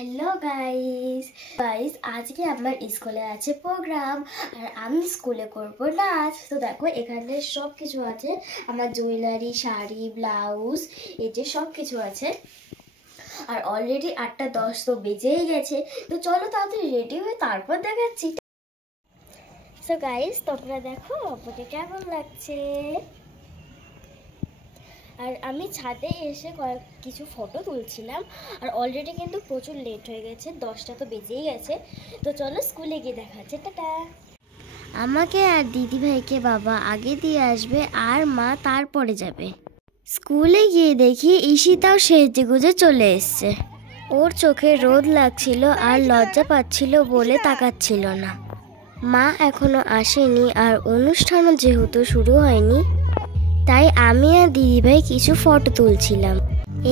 Hello guys আজকে আমার স্কুলে আছে প্রোগ্রাম আর আমি স্কুলে করব নাচ। তো দেখো এখানে সব কিছু আছে, আমার জুয়েলারি, শাড়ি, ব্লাউজ, এই যে সব কিছু আছে। আর অলরেডি 8:10 তো বেজেই গেছে। তো চলো তাড়াতাড়ি রেডি হয়ে তারপর দেখাচ্ছি। সো গাইস তোমরা দেখো আমাকে কেমন লাগছে। আর আমি ছাদে এসে কিছু ফটো তুলছিলাম আর অলরেডি কিন্তু প্রচুর লেট হয়ে গেছে, 10টা তো বেজেই গেছে। তো চলো স্কুলে গিয়ে দেখাচ্ছে, টাটা। আমাকে আর দিদিভাইকে বাবা আগে দিয়ে আসবে আর মা তারপরে যাবে। স্কুলে গিয়ে দেখি ঈশিতাও সেজে গুজে চলে এসছে। ওর চোখে রোদ লাগছিল আর লজ্জা পাচ্ছিল বলে তাকাচ্ছিল না। মা এখনো আসেনি আর অনুষ্ঠানও যেহেতু শুরু হয়নি, তাই আমি আর দিদিভাই কিছু ফটো তুলছিলাম।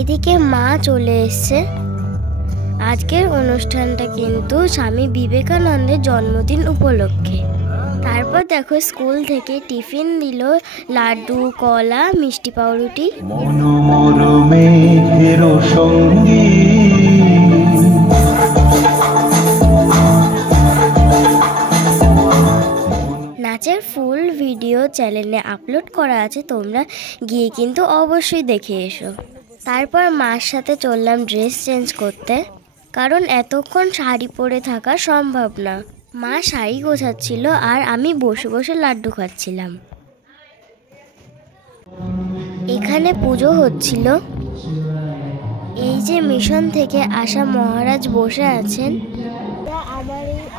এদিকে মা চলে এসছে। আজকের অনুষ্ঠানটা কিন্তু স্বামী বিবেকানন্দের জন্মদিন উপলক্ষে। তারপর দেখো স্কুল থেকে টিফিন দিল, লাড্ডু, কলা, মিষ্টি পাউরুটি। নাচের ফুল ভিডিও চ্যানেলে আপলোড করা আছে, তোমরা গিয়ে কিন্তু অবশ্যই দেখে এসো। তারপর মার সাথে চললাম ড্রেস চেঞ্জ করতে, কারণ এতক্ষণ শাড়ি পরে থাকা সম্ভব না। মা শাড়ি গোছাচ্ছিল আর আমি বসে বসে লাড্ডু খাচ্ছিলাম। এখানে পুজো হচ্ছিল। এই যে মিশন থেকে আসা মহারাজ বসে আছেন।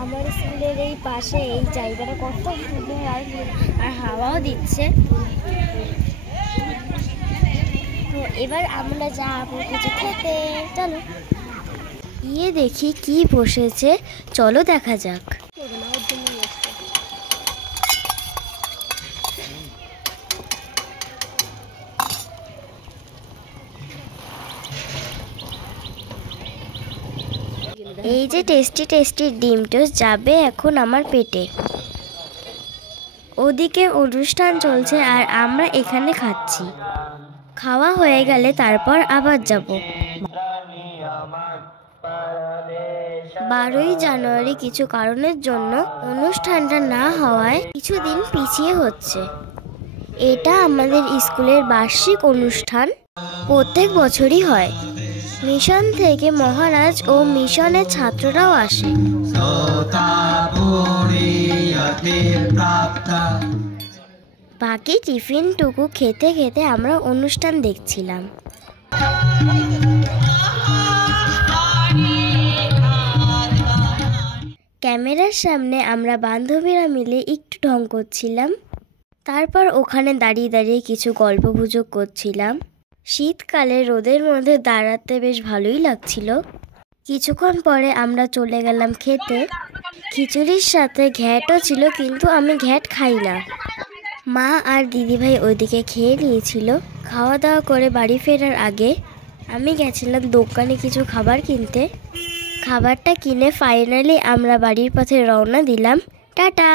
আমার স্কুলের এই পাশে এই জায়গাটা কত সুন্দর আর হাওয়াও দিচ্ছে। তো এবার আমরা যাবো কিছু খেতে, চলো। গিয়ে দেখি কি বসেছে, চলো দেখা যাক। এই যে টেস্টি টেস্টি ডিম টোস্ট যাবে এখন আমার পেটে। ওদিকে অনুষ্ঠান চলছে আর আমরা এখানে খাচ্ছি। খাওয়া হয়ে গেলে তারপর আবার যাব। 12ই জানুয়ারি কিছু কারণের জন্য অনুষ্ঠানটা না হওয়ায় কিছুদিন পিছিয়ে হচ্ছে। এটা আমাদের স্কুলের বার্ষিক অনুষ্ঠান, প্রত্যেক বছরই হয়। মিশন থেকে মহারাজ ও মিশনের ছাত্ররাও আসে। বাকি টিফিনটুকু খেতে খেতে আমরা অনুষ্ঠান দেখছিলাম। ক্যামেরার সামনে আমরা বান্ধবীরা মিলে একটু ঢং করছিলাম। তারপর ওখানে দাঁড়িয়ে দাঁড়িয়ে কিছু গল্পগুজব করছিলাম। শীতকালে রোদের মধ্যে দাঁড়াতে বেশ ভালোই লাগছিল। কিছুক্ষণ পরে আমরা চলে গেলাম খেতে। খিচুড়ির সাথে ঘ্যাটও ছিল, কিন্তু আমি ঘ্যাট খাই না। মা আর দিদিভাই ওইদিকে খেয়ে নিয়েছিল। খাওয়া দাওয়া করে বাড়ি ফেরার আগে আমি গেছিলাম দোকানে কিছু খাবার কিনতে। খাবারটা কিনে ফাইনালি আমরা বাড়ির পথে রওনা দিলাম, টাটা।